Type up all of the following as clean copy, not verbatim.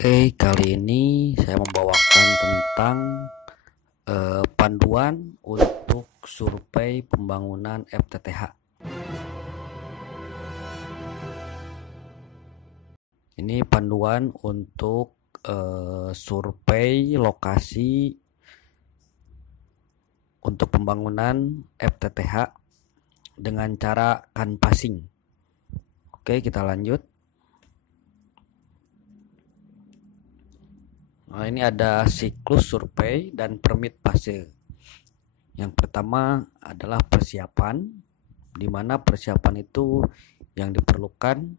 Oke, kali ini saya membawakan tentang panduan untuk survei pembangunan FTTH. Ini panduan untuk survei lokasi untuk pembangunan FTTH dengan cara canvassing. Oke, kita lanjut. Nah, ini ada siklus survei dan permit fase. Yang pertama adalah persiapan, di mana persiapan itu yang diperlukan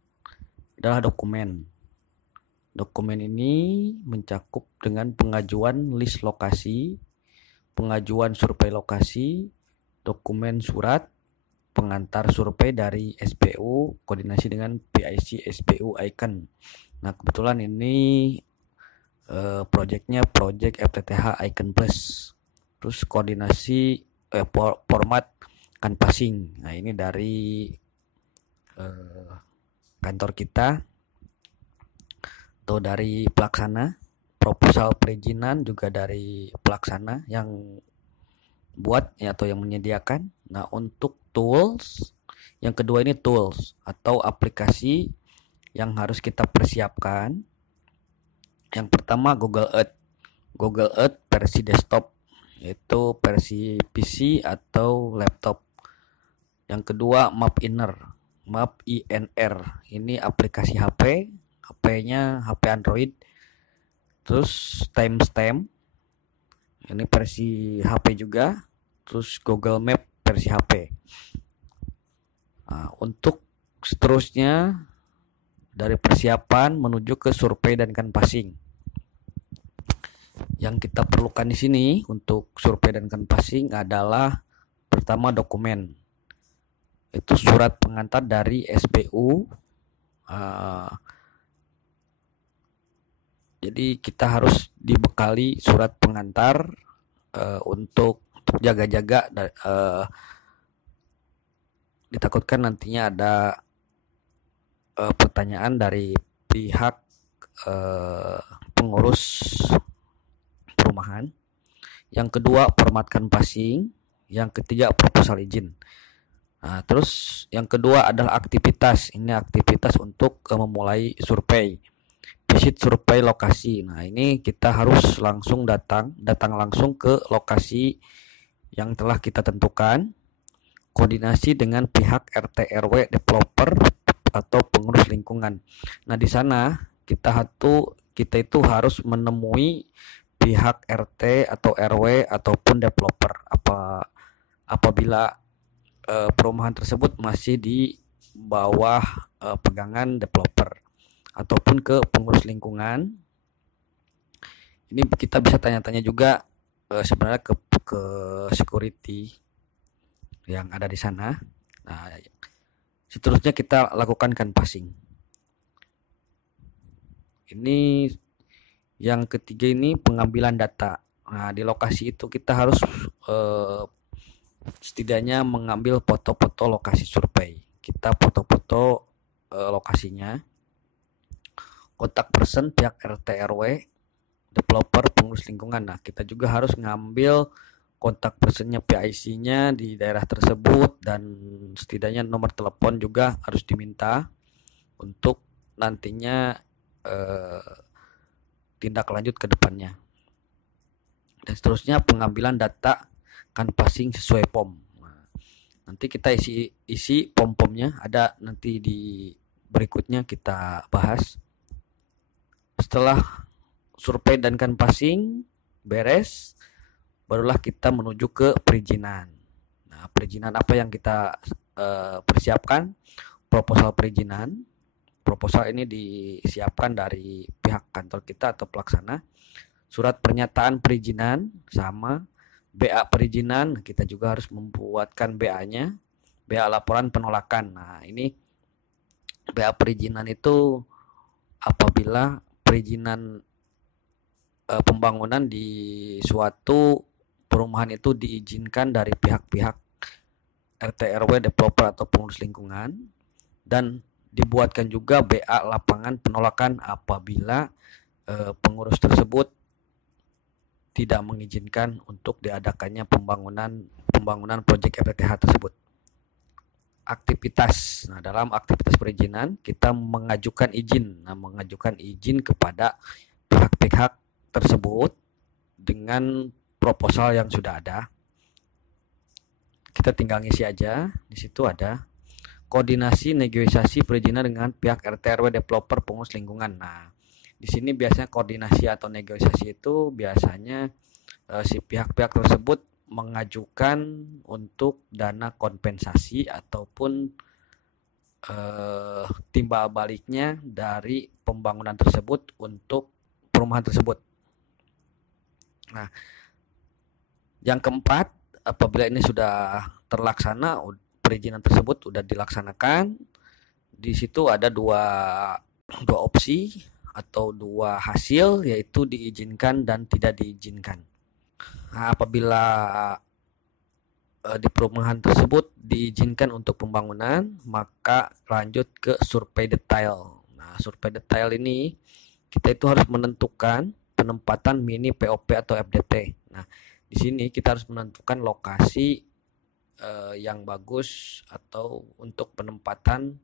adalah dokumen. Dokumen ini mencakup dengan pengajuan list lokasi, pengajuan survei lokasi, dokumen surat pengantar survei dari SPU, koordinasi dengan PIC SPU Icon. Nah, kebetulan ini project FTTH Icon Plus. Terus koordinasi format canvassing. Nah, ini dari kantor kita atau dari pelaksana. Proposal perizinan juga dari pelaksana yang buat atau yang menyediakan. Nah, untuk tools, yang kedua ini tools atau aplikasi yang harus kita persiapkan. Yang pertama Google Earth versi desktop, yaitu versi PC atau laptop. Yang kedua Mapinner, ini aplikasi HP-nya HP Android. Terus Timestamp, ini versi HP juga. Terus Google Map versi HP. Nah, untuk seterusnya dari persiapan menuju ke survei dan canvassing. Yang kita perlukan di sini untuk survei dan canvassing adalah pertama dokumen. Itu surat pengantar dari SPU. Jadi kita harus dibekali surat pengantar untuk jaga-jaga. Ditakutkan nantinya ada pertanyaan dari pihak pengurus perumahan. Yang kedua format canvassing. Yang ketiga proposal izin. Nah, terus yang kedua adalah aktivitas. Ini aktivitas untuk memulai survei. Visit survei lokasi. Nah, ini kita harus langsung datang langsung ke lokasi yang telah kita tentukan. Koordinasi dengan pihak RT RW, developer atau pengurus lingkungan. Nah, di sana kita itu harus menemui pihak RT atau RW ataupun developer apabila perumahan tersebut masih di bawah pegangan developer ataupun ke pengurus lingkungan. Ini kita bisa tanya-tanya juga sebenarnya ke security yang ada di sana. Nah, seterusnya kita lakukan canvassing. Ini yang ketiga ini pengambilan data. Nah, di lokasi itu kita harus setidaknya mengambil foto-foto lokasi survei. Kita foto-foto lokasinya. Kontak person pihak RT RW, developer, pengurus lingkungan. Nah, kita juga harus ngambil kontak personnya, PIC-nya di daerah tersebut, dan setidaknya nomor telepon juga harus diminta untuk nantinya tindak lanjut ke depannya. Dan seterusnya pengambilan data canvassing sesuai POM. Nah, nanti kita isi POM-POM-nya ada nanti di berikutnya kita bahas. Setelah survei dan canvassing beres, barulah kita menuju ke perizinan. Nah, perizinan apa yang kita persiapkan? Proposal perizinan. Proposal ini disiapkan dari pihak kantor kita atau pelaksana. Surat pernyataan perizinan sama BA perizinan, kita juga harus membuatkan BA-nya, BA laporan penolakan. Nah, ini BA perizinan itu apabila perizinan pembangunan di suatu perumahan itu diizinkan dari pihak-pihak RT RW, developer atau pengurus lingkungan, dan dibuatkan juga BA lapangan penolakan apabila pengurus tersebut tidak mengizinkan untuk diadakannya pembangunan proyek FTTH tersebut. Aktivitas. Nah, dalam aktivitas perizinan kita mengajukan izin. Nah, mengajukan izin kepada pihak-pihak tersebut dengan proposal yang sudah ada. Kita tinggal ngisi aja. Di situ ada koordinasi negosiasi perizinan dengan pihak RT RW developer pengurus lingkungan. Nah, di sini biasanya koordinasi atau negosiasi itu biasanya si pihak-pihak tersebut mengajukan untuk dana kompensasi ataupun timbal baliknya dari pembangunan tersebut untuk perumahan tersebut. Nah, yang keempat, apabila ini sudah terlaksana, perizinan tersebut sudah dilaksanakan, di situ ada dua opsi atau dua hasil, yaitu diizinkan dan tidak diizinkan. Nah, apabila di perumahan tersebut diizinkan untuk pembangunan, maka lanjut ke survei detail. Nah, survei detail ini kita itu harus menentukan penempatan mini POP atau FDP. Nah, di sini kita harus menentukan lokasi yang bagus atau untuk penempatan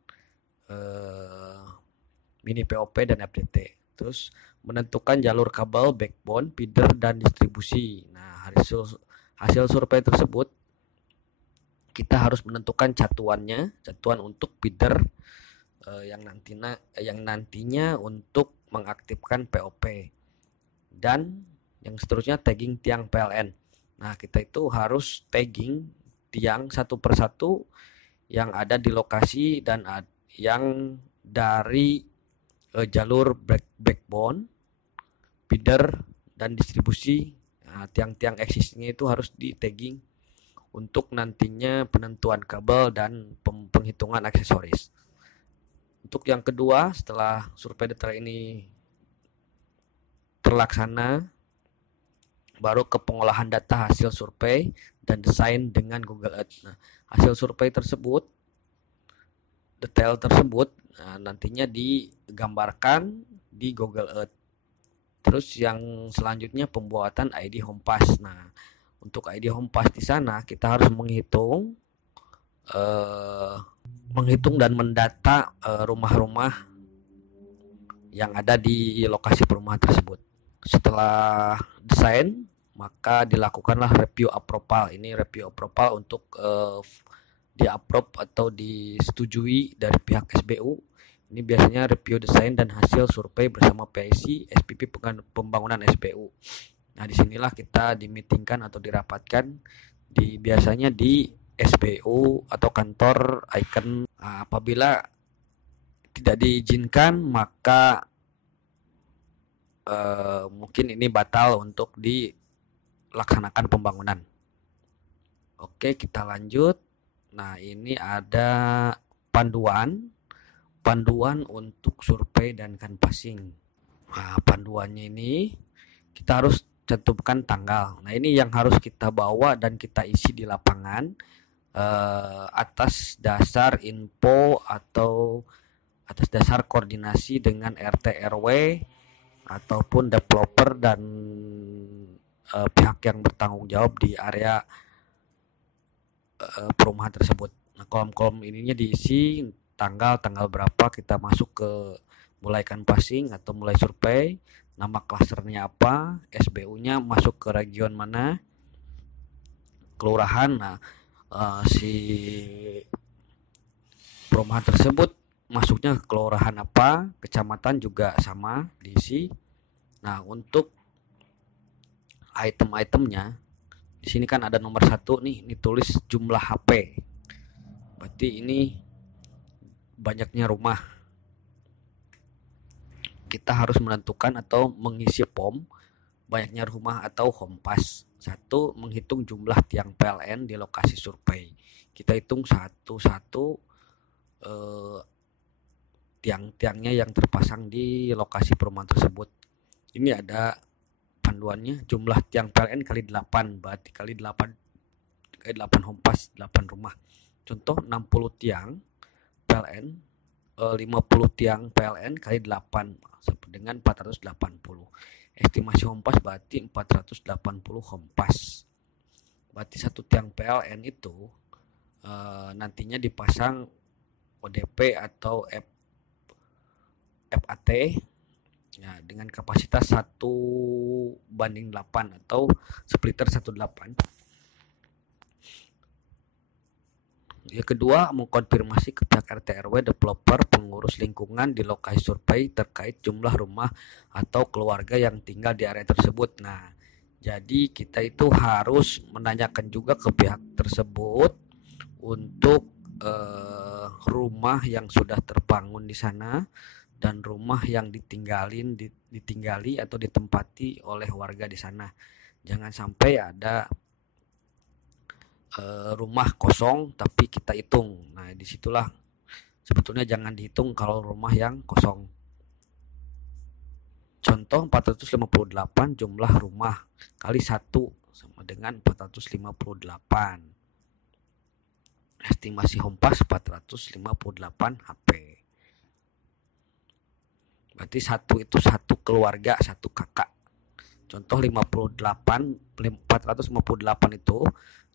mini POP dan FDT. Terus menentukan jalur kabel, backbone, feeder, dan distribusi. Nah, hasil survei tersebut kita harus menentukan catuan untuk feeder yang nantinya untuk mengaktifkan POP, dan yang seterusnya tagging tiang PLN. Nah, kita itu harus tagging tiang satu persatu yang ada di lokasi dan yang dari jalur backbone, feeder, dan distribusi. Nah, tiang-tiang existingnya itu harus di tagging untuk nantinya penentuan kabel dan penghitungan aksesoris. Untuk yang kedua, setelah survei detail ini terlaksana, baru ke pengolahan data hasil survei dan desain dengan Google Earth. Nah, hasil survei tersebut, detail tersebut, nantinya digambarkan di Google Earth. Terus yang selanjutnya pembuatan ID Home Pass. Nah, untuk ID Home Pass di sana kita harus menghitung dan mendata rumah-rumah yang ada di lokasi perumahan tersebut. Setelah desain, maka dilakukanlah review approval. Ini review approval untuk di-approve atau disetujui dari pihak SBU. Ini biasanya review desain dan hasil survei bersama PSI, SPP pembangunan SBU. Nah, disinilah kita dimitingkan atau dirapatkan biasanya di SBU atau kantor Icon. Nah, apabila tidak diizinkan, maka mungkin ini batal untuk dilaksanakan pembangunan. Oke, kita lanjut. Nah, ini ada panduan untuk survei dan canvassing. Nah, panduannya ini kita harus cantumkan tanggal. Nah, ini yang harus kita bawa dan kita isi di lapangan atas dasar info atau atas dasar koordinasi dengan RT RW ataupun developer dan pihak yang bertanggung jawab di area perumahan tersebut. Nah, kolom-kolom ininya diisi tanggal berapa kita masuk ke mulai canvassing atau mulai survei, nama klasternya apa, SBU-nya masuk ke region mana, kelurahan. Nah, si perumahan tersebut masuknya ke kelurahan apa, kecamatan juga sama diisi. Nah, untuk item-itemnya di sini kan ada nomor 1 nih, ditulis jumlah HP. Berarti ini banyaknya rumah. Kita harus menentukan atau mengisi form banyaknya rumah atau home pass. 1, menghitung jumlah tiang PLN di lokasi survei. Kita hitung satu-satu tiang-tiangnya yang terpasang di lokasi perumahan tersebut. Ini ada panduannya, jumlah tiang PLN kali 8, berarti kali 8 home pass, 8 rumah. Contoh 60 tiang PLN 50 tiang PLN kali 8 sampai dengan 480. Estimasi home pass berarti 480 home pass. Berarti satu tiang PLN itu nantinya dipasang ODP atau FAT ya, dengan kapasitas 1:8 atau splitter 1:8. Yang kedua, mengkonfirmasi ke pihak RT RW, developer, pengurus lingkungan di lokasi survei terkait jumlah rumah atau keluarga yang tinggal di area tersebut. Nah, jadi kita itu harus menanyakan juga ke pihak tersebut untuk rumah yang sudah terbangun di sana dan rumah yang ditinggali atau ditempati oleh warga di sana. Jangan sampai ada rumah kosong tapi kita hitung. Nah, disitulah sebetulnya jangan dihitung kalau rumah yang kosong. Contoh 458 jumlah rumah kali 1 sama dengan 458. Estimasi home pass 458 HP. Berarti satu itu satu keluarga, satu kakak. Contoh 458 itu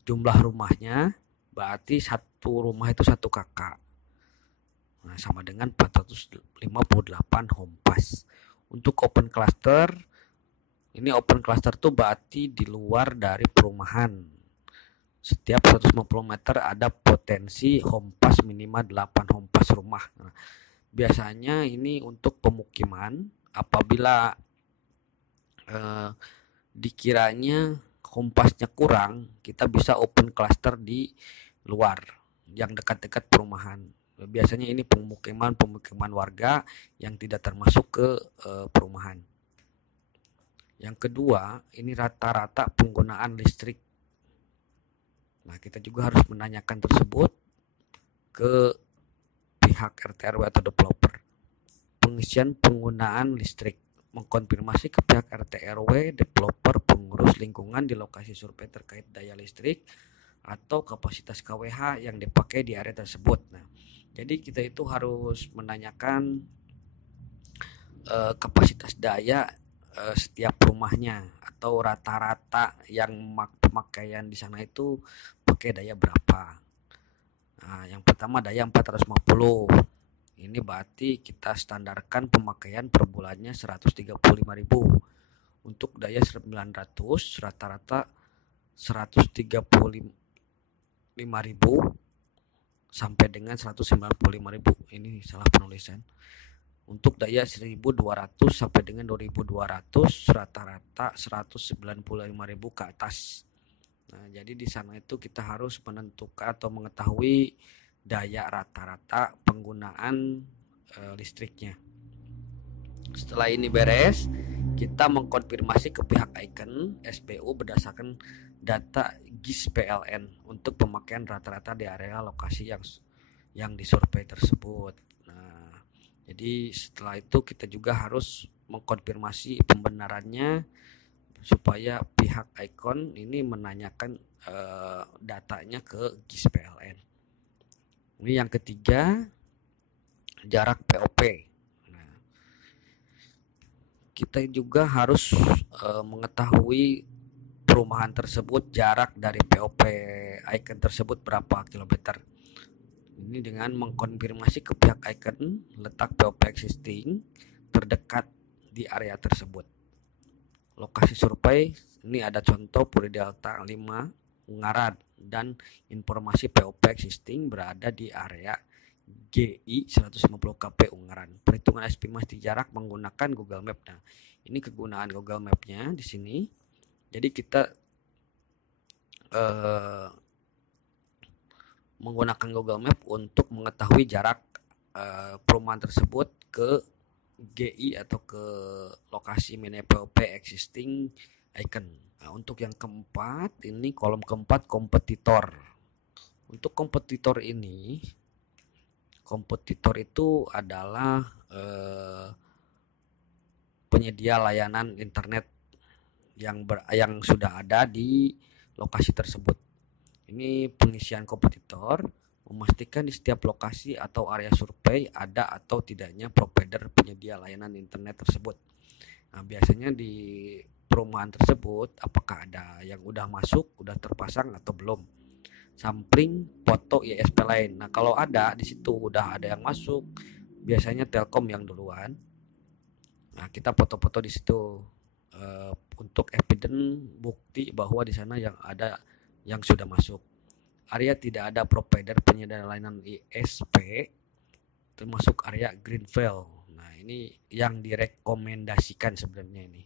jumlah rumahnya, berarti satu rumah itu satu kakak. Nah, sama dengan 458 home pass. Untuk open cluster, ini open cluster tuh berarti di luar dari perumahan. Setiap 150 meter ada potensi home pass minimal 8 home pass rumah. Nah, biasanya ini untuk pemukiman apabila dikiranya home passnya kurang, kita bisa open cluster di luar yang dekat-dekat perumahan. Biasanya ini pemukiman warga yang tidak termasuk ke perumahan. Yang kedua, ini rata-rata penggunaan listrik. Nah, kita juga harus menanyakan tersebut ke pihak RT RW atau developer. Pengisian penggunaan listrik, mengkonfirmasi ke pihak RT RW, developer, pengurus lingkungan di lokasi survei terkait daya listrik atau kapasitas KWH yang dipakai di area tersebut. Nah, jadi kita itu harus menanyakan kapasitas daya setiap rumahnya atau rata-rata yang pemakaian di sana itu pakai daya berapa. Nah, yang pertama daya 450. Ini berarti kita standarkan pemakaian per bulannya 135.000. Untuk daya 900 rata-rata 135.000 sampai dengan 195.000. Ini salah penulisan. Untuk daya 1.200 sampai dengan 2.200 rata-rata 195.000 ke atas. Nah, jadi di sana itu kita harus menentukan atau mengetahui daya rata-rata penggunaan listriknya. Setelah ini beres, kita mengkonfirmasi ke pihak Icon SPU berdasarkan data GIS PLN untuk pemakaian rata-rata di area lokasi yang disurvei tersebut. Nah, jadi setelah itu kita juga harus mengkonfirmasi pembenarannya supaya pihak Icon ini menanyakan datanya ke GIS PLN. Ini yang ketiga, jarak POP. Nah, kita juga harus mengetahui perumahan tersebut jarak dari POP Icon tersebut berapa kilometer. Ini dengan mengkonfirmasi ke pihak Icon letak POP existing terdekat di area tersebut. Lokasi survei ini ada contoh Puri Delta 5 Ungaran dan informasi POP existing berada di area GI 150 KP Ungaran. Perhitungan estimasi jarak menggunakan Google Map. Nah, ini kegunaan Google Map-nya di sini. Jadi kita menggunakan Google Map untuk mengetahui jarak perumahan tersebut ke GI atau ke lokasi mini POP existing Icon. Nah, untuk yang keempat, ini kolom keempat kompetitor. Untuk kompetitor ini, kompetitor itu adalah penyedia layanan internet yang sudah ada di lokasi tersebut. Ini pengisian kompetitor memastikan di setiap lokasi atau area survei ada atau tidaknya provider penyedia layanan internet tersebut. Nah, biasanya di perumahan tersebut apakah ada yang udah masuk, udah terpasang atau belum. Sampling foto ISP lain. Nah, kalau ada di situ udah ada yang masuk, biasanya Telkom yang duluan. Nah, kita foto-foto di situ untuk evidence bukti bahwa di sana yang ada yang sudah masuk. Area tidak ada provider penyedia layanan ISP termasuk area greenfield. Nah, ini yang direkomendasikan sebenarnya ini.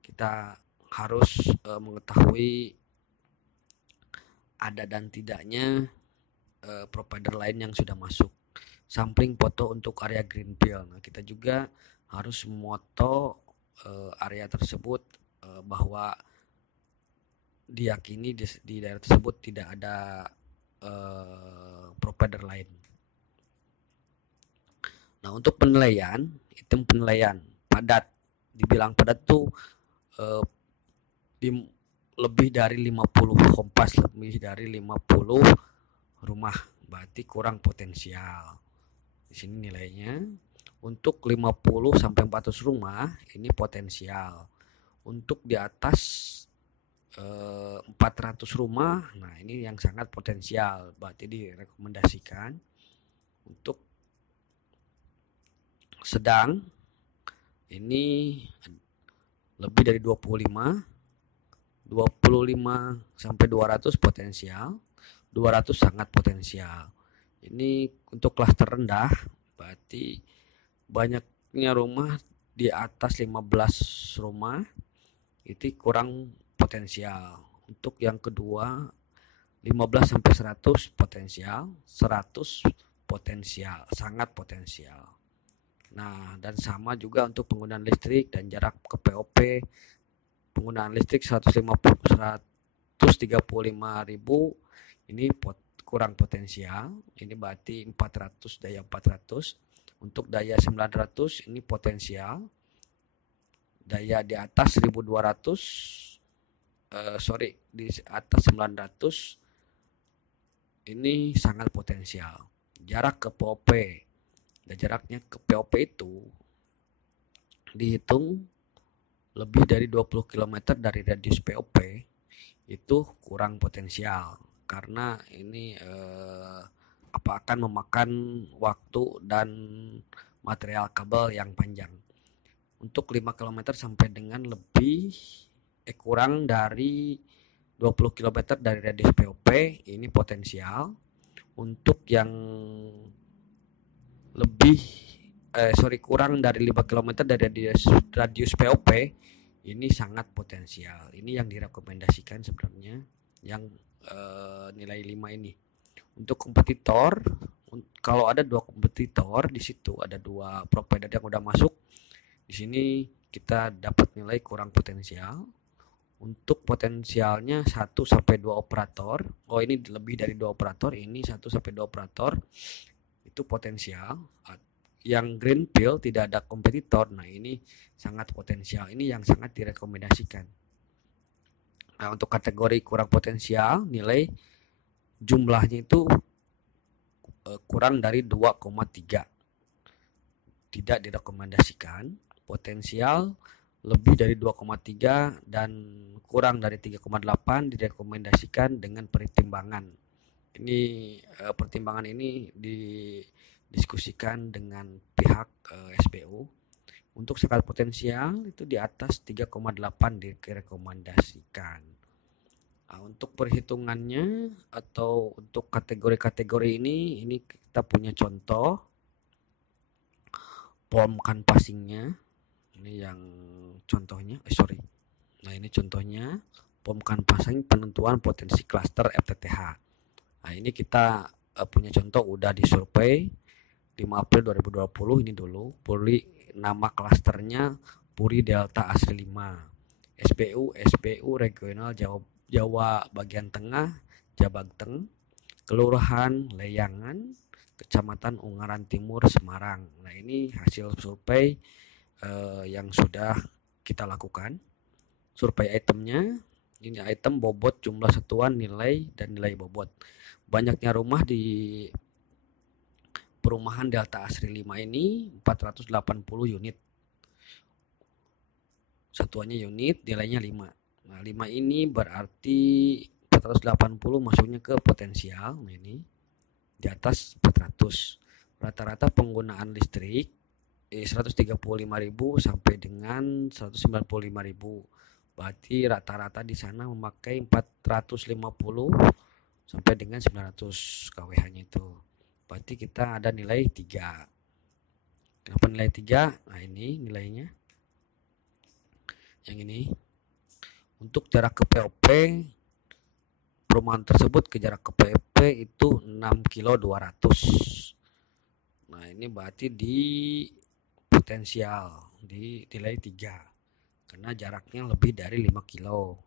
Kita harus mengetahui ada dan tidaknya provider lain yang sudah masuk. Sampling foto untuk area greenfield. Nah, kita juga harus moto area tersebut bahwa diyakini di daerah tersebut tidak ada provider lain. Nah, untuk penilaian, item penilaian padat, dibilang padat tuh lebih dari 50 kompas, lebih dari 50 rumah, berarti kurang potensial. Di sini nilainya untuk 50 sampai 400 rumah ini potensial. Untuk di atas 400 rumah, nah ini yang sangat potensial, berarti direkomendasikan. Untuk sedang ini lebih dari 25 sampai 200 potensial, 200 sangat potensial. Ini untuk klaster rendah, berarti banyaknya rumah di atas 15 rumah itu kurang potensial. Untuk yang kedua 15 sampai 100 potensial, 100 potensial, sangat potensial. Nah, dan sama juga untuk penggunaan listrik dan jarak ke POP. Penggunaan listrik 135.000 ini kurang potensial. Ini berarti 400, daya 400. Untuk daya 900 ini potensial. Daya di atas 1200 di atas 900 ini sangat potensial. Jarak ke POP, dan jaraknya ke POP itu dihitung lebih dari 20 km dari radius POP, itu kurang potensial karena ini akan memakan waktu dan material kabel yang panjang. Untuk 5 km sampai dengan lebih kurang dari 20 km dari radius POP ini potensial. Untuk yang kurang dari 5 km dari radius POP ini sangat potensial. Ini yang direkomendasikan sebenarnya, yang nilai 5 ini. Untuk kompetitor, kalau ada 2 kompetitor di situ, ada 2 provider yang udah masuk, di sini kita dapat nilai kurang potensial. Untuk potensialnya 1 sampai 2 operator. Oh, ini lebih dari 2 operator, ini 1 sampai 2 operator. Itu potensial. Yang greenfield tidak ada kompetitor. Nah, ini sangat potensial. Ini yang sangat direkomendasikan. Nah, untuk kategori kurang potensial, nilai jumlahnya itu kurang dari 2,3. Tidak direkomendasikan. Potensial lebih dari 2,3 dan kurang dari 3,8 direkomendasikan dengan pertimbangan. Ini pertimbangan ini didiskusikan dengan pihak SPU. Untuk skala potensial itu di atas 3,8 direkomendasikan. Nah, untuk perhitungannya atau untuk kategori-kategori ini kita punya contoh form canvassingnya. Ini yang contohnya, Nah, ini contohnya form canvassing penentuan potensi klaster FTTH. Nah, ini kita punya contoh udah disurvei 5 April 2020 ini dulu. Puri nama klasternya Puri Delta Asri 5. SPU Regional Jawa bagian Tengah, Jabagteng, Kelurahan Leyangan, Kecamatan Ungaran Timur, Semarang. Nah, ini hasil survei yang sudah kita lakukan. Survei itemnya, ini item bobot jumlah satuan nilai dan nilai bobot. banyaknya rumah di perumahan Delta Asri 5 ini 480 unit. Satuannya unit, nilainya 5. Nah, 5 ini berarti 480 masuknya ke potensial. Nah, ini di atas 400. Rata-rata penggunaan listrik 135.000 sampai dengan 195.000. Berarti rata-rata di sana memakai 450 sampai dengan 900 kWh-nya itu. Berarti kita ada nilai 3. Kenapa nilai 3? Nah, ini nilainya. Yang ini. Untuk jarak ke POP, perumahan tersebut ke jarak ke POP itu 6 kilo 200. Nah, ini berarti di potensial, di nilai 3. Karena jaraknya lebih dari 5 kilo.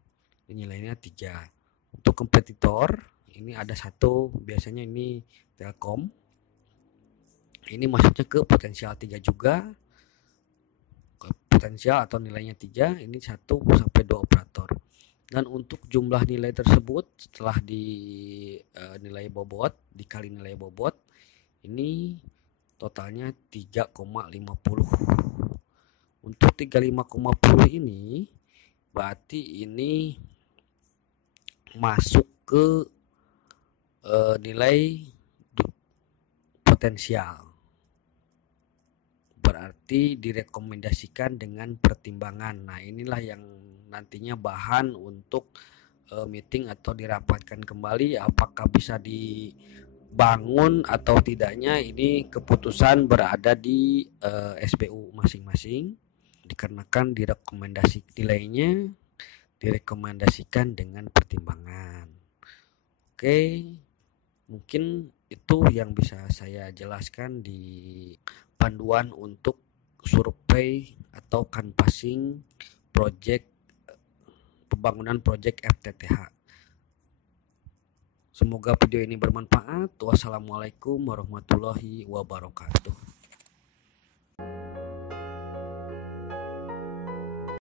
Ini nilainya 3. Untuk kompetitor, ini ada satu, biasanya ini Telkom. Ini masuknya ke potensial 3 juga. Potensial atau nilainya 3, ini 1 sampai 2 operator. Dan untuk jumlah nilai tersebut setelah di nilai bobot dikali nilai bobot, ini totalnya 3,50. Untuk 35,50 ini berarti ini masuk ke nilai potensial. Berarti direkomendasikan dengan pertimbangan. Nah, inilah yang nantinya bahan untuk meeting atau dirapatkan kembali apakah bisa dibangun atau tidaknya. Ini keputusan berada di SPU masing-masing, dikarenakan nilainya direkomendasikan dengan pertimbangan. Oke, mungkin itu yang bisa saya jelaskan di panduan untuk survei atau canvassing project pembangunan project FTTH. Semoga video ini bermanfaat. Wassalamualaikum warahmatullahi wabarakatuh.